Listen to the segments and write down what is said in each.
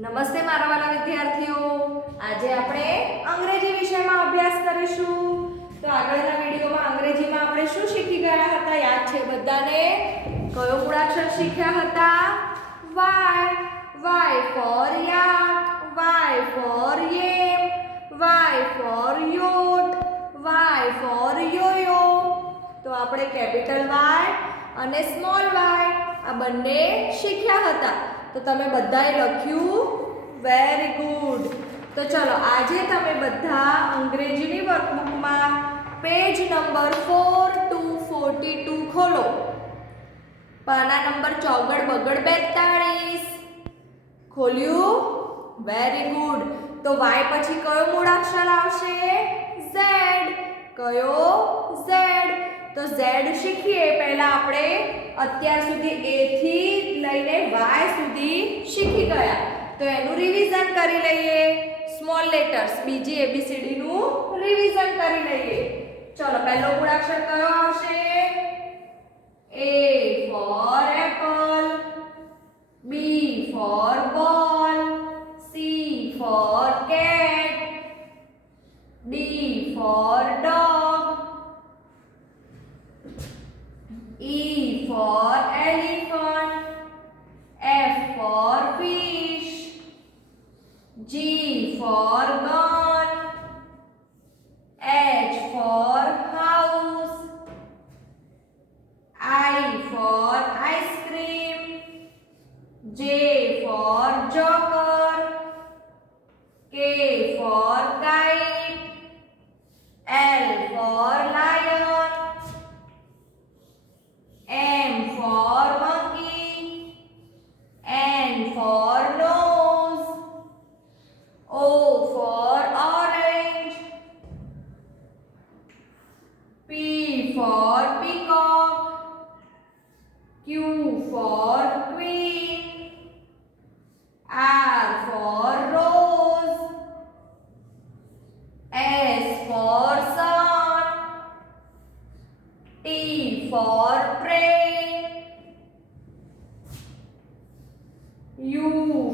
નમસ્તે મારા વાલા વિદ્યાર્થીઓ, આજે આપણે અંગ્રેજી વિષયમાં અભ્યાસ કરીશું. તો આગળના વિડિયોમાં અંગ્રેજીમાં આપણે શું શીખી ગયા હતા? યાદ છે બધાને? કયો મૂળાક્ષર શીખ્યા હતા? Y for yak, Y for yam, Y for yacht, Y for yo-yo. તો આપણે કેપિટલ Y અને સ્મોલ y આ બંને શીખ્યા હતા. તો તમે બધાએ લખ્યું? Very good. તો ચલો આજે તમે બધા અંગ્રેજીની વર્કબુકમાં પેજ નંબર 4 to 42 ખોલો. પાના નંબર ચોગડ બગડ 42 ખોલ્યું? Very good. તો y પછી કયો મૂળાક્ષર આવશે? z. કયો? z. તો z શીખીએ પહેલા આપણે અત્યાર સુધી a થી લઈને y સુધી શીખી ગયા. તો એનું રિવિઝન કરી લઈએ. સ્મોલ લેટર્સ બીજી ABCD નું રિવિઝન કરી લઈએ. ચલો પહેલો મૂળાક્ષર કયો આવશે? A for apple, B for ball, C for cat, D for dog, E for elephant, F for fish, G for gun, H for house, I for ice cream, J for joker, K for kite, L for lion, M for monkey, N for nose, O for orange, P for peacock, Q for queen, R for rose, S for sun, T for train, U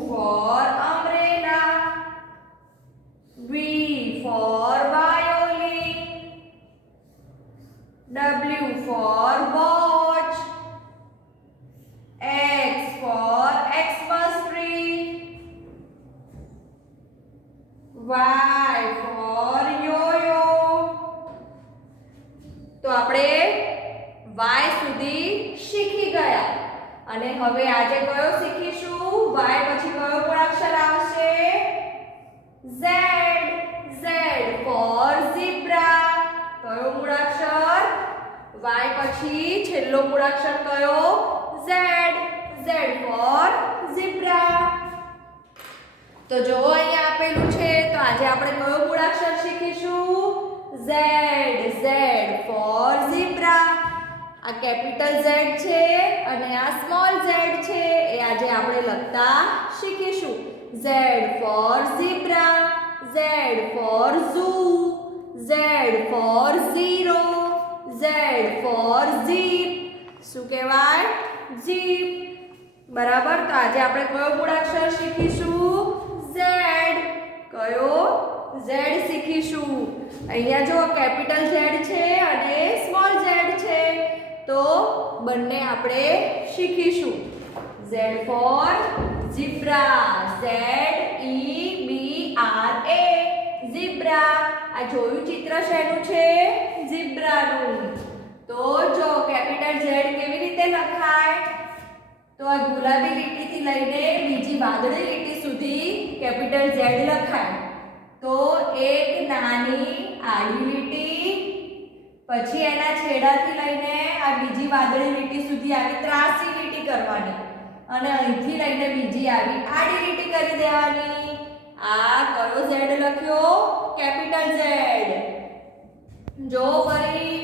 for umbrella, V for violin, W for watch, X for Xmas tree, Y for yo-yo. તો આપણે y સુધી શીખી ગયા અને હવે આજે કયો શીખીશું? y પછી કયો મૂળાક્ષર આવશે? z. Z for zebra. કયો મૂળાક્ષર? y પછી છેલ્લો મૂળાક્ષર કયો? z. Z for zebra. તો જો અહીંયા આપેલું છે તો આજે આપણે કયો મૂળાક્ષર શીખીશું? z. Z for zebra. આ કેપિટલ Z છે અને આ સ્મોલ z છે એ આજે આપણે લખતા શીખીશું. Z for zebra, Z for zoo, Z for zero, Z for zip. શું કહેવાય? zip. બરાબર. તો આજે આપણે કયો મૂળાક્ષર શીખીશું? Z. કયો? Z શીખીશું. અહીંયા જો કેપિટલ Z છે અને સ્મોલ z છે તો બંને આપણે શીખીશું. Z for zebra, Z E B R A, zebra. આ જોયું ચિત્ર શેનું છે? ઝીબ્રાનું. તો જો કેપિટલ Z કેવી રીતે લખાય? તો આ ગુલાબી લીટીથી લઈને બીજી વાદળી લીટી સુધી કેપિટલ Z લખાય. તો એક નાની આડી લીટી, પછી એના છેડાથી લઈને આ બીજી વાદળી લીટી સુધી આવી ત્રાસી લીટી કરવાની અને અહીંથી લઈને બીજી આવી આડી લીટી કરી દેવાની. આ કયો Z લખ્યો? Capital Z. જો ફરી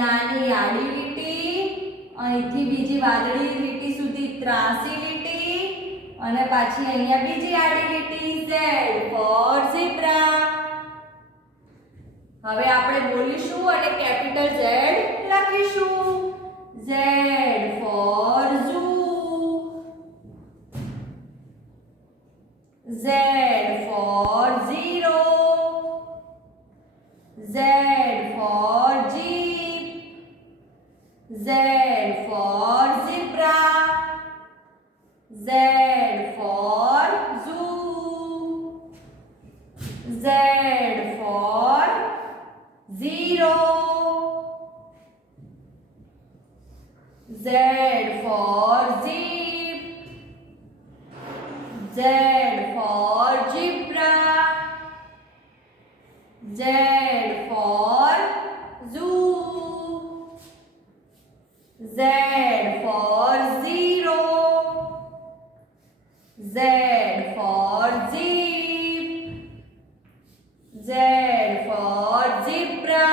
નાની આડી લીટી, અહીંથી બીજી વાદળી લીટી સુધી ત્રાસી લીટી અને પાછી અહીંયા બીજી આડી લીટી. Z for zebra. હવે આપણે બોલીશું અને કેપિટલ Z લખીશું. Z for zoo, Z for zoo. Z for zero. Z for zip. Z for zebra. Z for zoo. Z for zero. Z for zip. Z for zebra.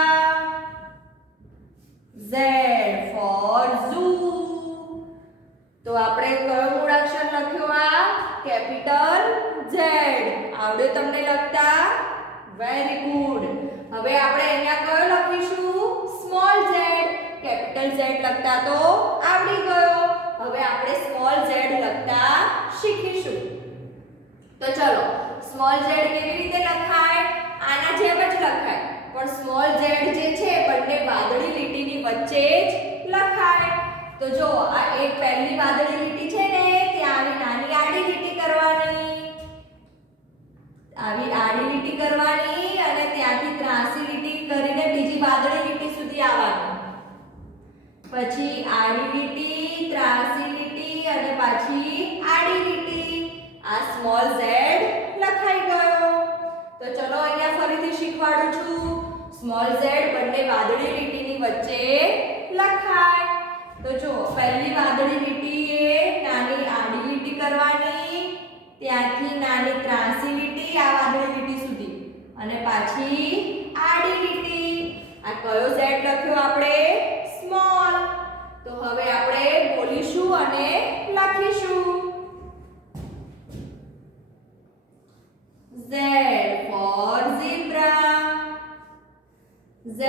Z for zoo. તો આપણે કયો મૂળાક્ષર લખ્યો આ capital Z. આવડે તમને લખતા? Very good. હવે આપણે અહીંયા કયો લખીશું? Small z. કેપિટલ Z લખતા તો આવડી ગયો. હવે આપણે સ્મોલ z લખતા શીખીશું. તો ચલો સ્મોલ z કેવી રીતે લખાય? આના જેમ જ લખાય, પણ સ્મોલ z જે છે બંને વાદળી લીટીની વચ્ચે જ લખાય. તો જો આ એક પહેલી વાદળી લીટી છે ને, ત્યાં આવી નાની આડી લીટી કરવાની, આવી આડી લીટી કરવાની અને ત્યાંથી ત્રાંસી લીટી કરીને બીજી વાદળી લીટી સુધી આવવાનું. પછી આડી લીટી, ત્રાંસી લીટી અને પાછી આડી લીટી. આ સ્મોલ z લખાઈ ગયો. તો ચલો અહીંયા ફરીથી શીખવાડું છું. સ્મોલ z બંને વાદળી લીટીની વચ્ચે લખાય. તો જો પહેલી વાદળી લીટી એ નાની આડી લીટી કરવાની, ત્યાંથી નાની ત્રાંસી લીટી આ વાદળી લીટી સુધી અને પાછી આડી લીટી. આ કયો z લખ્યો આપણે? સ્મોલ. તો હવે આપણે બોલીશું અને લખીશું. Z for zebra. Z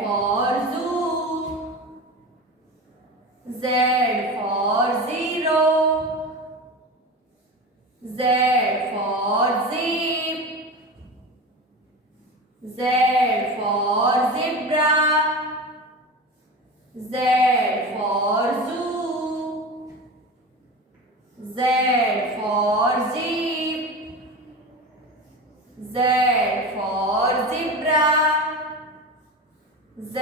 for zoo. Z for zero. Z for zip. Z for zebra. Z for zoo. Z for zip. Z for zebra. Z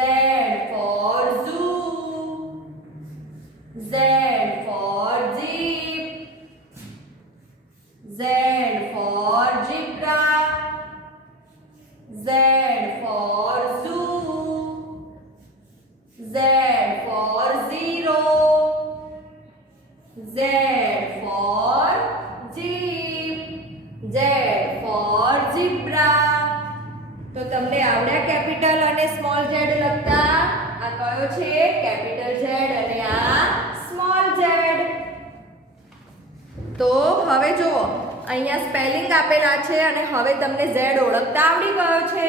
for zoo. Z for zip. Z for zebra. Z for zoo. Z for zero. Z for zip. Z for zebra. તો તમને આવડ્યા capital અને small z લખતા? આ કયો છે? Capital Z અને આ small z. તો હવે જુઓ, અહીંયા સ્પેલિંગ આપેલા છે અને હવે તમને z ઓળખતા આવડી ગયો છે.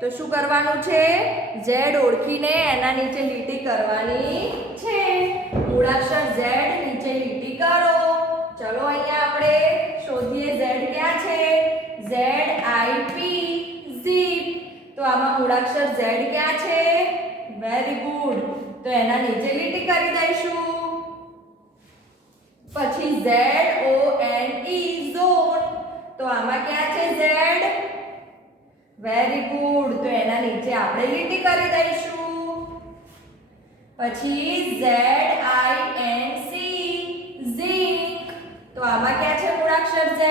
તો શું કરવાનું છે? z ઓળખીને એના નીચે લીટી કરવાની છે. મૂળાક્ષર z નીચે લીટી કરો. ચલો અહીંયા આપણે શોધીએ z ક્યાં છે? Z I P zip. તો આમાં મૂળાક્ષર z ક્યાં છે? Very good. તો એના નીચે લીટી કરી દઈશું. પછી Z O N E zone. તો આમાં ક્યાં છે z? Very good. તો એના નીચે આપણે લીટી કરી દઈશું. પછી Z I N C zinc. તો આમાં ક્યાં છે મૂળાક્ષર z?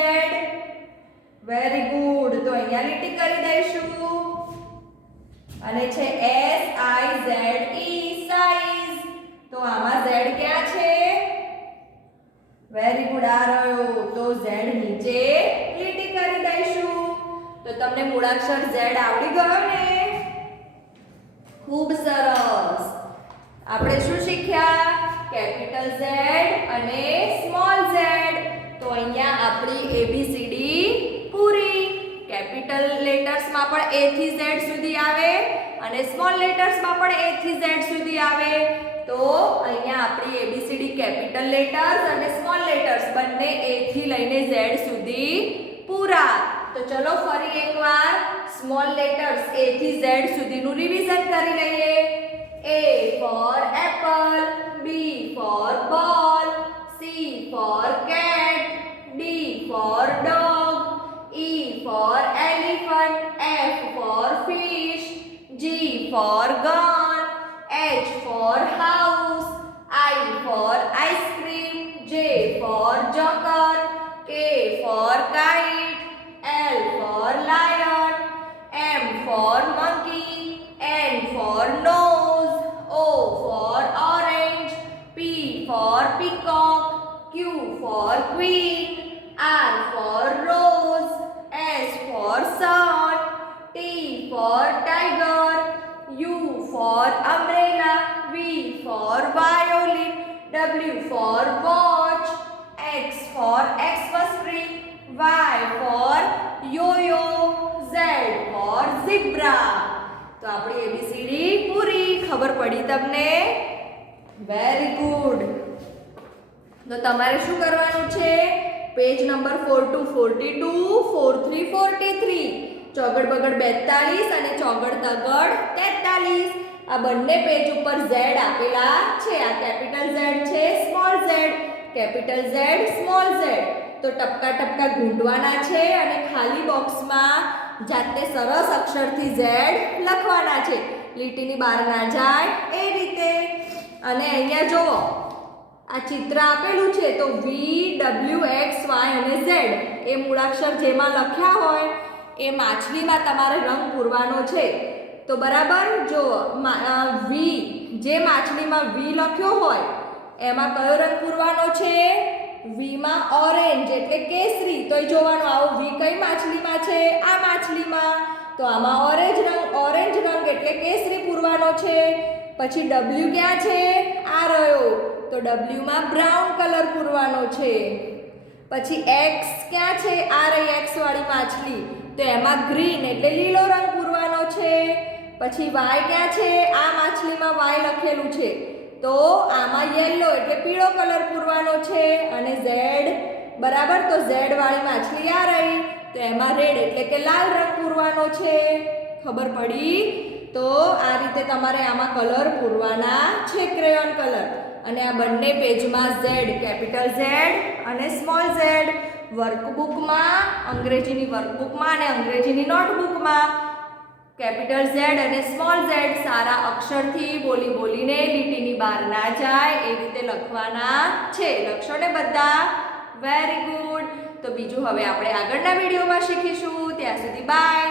Very good. તો અહીંયા લીટી કરી દઈશું. અને છે S I Z E size. તો આમાં z ક્યાં છે? Very good. આ રહ્યો. તો z નીચે લીટી કરી દઈશું. તો તમને મૂળાક્ષર z આવડી ગયો ને? ખૂબ સરસ. આપણે શું શીખ્યા? કેપિટલ Z અને સ્મોલ z. તો અહીંયા આપણી ABCD પૂરી. કેપિટલ લેટર્સમાં પણ A થી Z સુધી આવે અને સ્મોલ લેટર્સમાં પણ A થી Z સુધી આવે. તો અહીંયા આપણી ABCD કેપિટલ લેટર્સ અને સ્મોલ લેટર્સ બંને A થી લઈને Z સુધી પૂરા. તો ચલો ફરી એકવાર સ્મોલ લેટર્સ A થી Z સુધીનું રિવિઝન કરી લઈએ. A for apple, B for ball, C for cat, D for dog, E for elephant, F for fish, G for gun, H for house, I for ice cream, J for joker, K for kite, L for lion, M for monkey, N for nose, O for orange, P for peacock, Q for queen, R for rose, S for sun, T for tiger, U for umbrella, V for violin, W for watch, X for Xmas tree, Y for yo-yo, Z for zebra. તો આપણી ABCD પૂરી. ખબર પડી તમને? Very good. તો તમારે શું કરવાનું છે? પેજ નંબર 42 42 43 43 ચોગડ બગડ 42 અને ચોગડ તગડ 43 આ બંને પેજ ઉપર Z આપેલા છે. આ કેપિટલ Z છે, small z, capital Z, small z. તો ટપકા ટપકા ગુંડવાના છે અને ખાલી બોક્સમાં જાતે સરસ અક્ષરથી Z લખવાના છે. લીટીની બહાર ના જાય એ રીતે. અને અહીંયા જુઓ, આ ચિત્ર આપેલું છે તો V W X Y અને Z એ મૂળાક્ષર જેમાં લખ્યા હોય એ માછલીમાં તમારે રંગ પૂરવાનો છે. તો બરાબર જો V જે માછલીમાં V લખ્યો હોય એમાં કયો રંગ પૂરવાનો છે? V માં ઓરેન્જ એટલે કેસરી. તો એ જોવાનું આવો V કઈ માછલીમાં છે? આ માછલીમાં. તો આમાં ઓરેન્જ રંગ એટલે કેસરી પૂરવાનો છે. પછી W ક્યાં છે? આ રહ્યો. તો W માં બ્રાઉન કલર પૂરવાનો છે. પછી X ક્યાં છે? આ રહી X વાળી માછલી. તો એમાં ગ્રીન એટલે લીલો રંગ પૂરવાનો છે. પછી Y ક્યાં છે? આ માછલીમાં Y લખેલું છે. તો આમાં યેલો એટલે પીળો કલર પૂરવાનો છે. અને Z બરાબર. તો Z વાળી માછલી આ રહી. તો એમાં રેડ એટલે કે લાલ રંગ પૂરવાનો છે. ખબર પડી? તો આ રીતે તમારે આમાં કલર પૂરવાના છે, ક્રેયોન કલર. અને આ બંને પેજમાં Z, કેપિટલ Z અને સ્મોલ z વર્કબુકમાં, અંગ્રેજીની વર્કબુકમાં અને અંગ્રેજીની નોટબુકમાં કેપિટલ Z અને સ્મોલ z સારા અક્ષરથી બોલીને લીટીની બહાર ના જાય એ રીતે લખવાના છે. લખશો ને બધા? Very good. તો બીજું હવે આપણે આગળના વિડીયોમાં શીખીશું. ત્યાં સુધી બાય.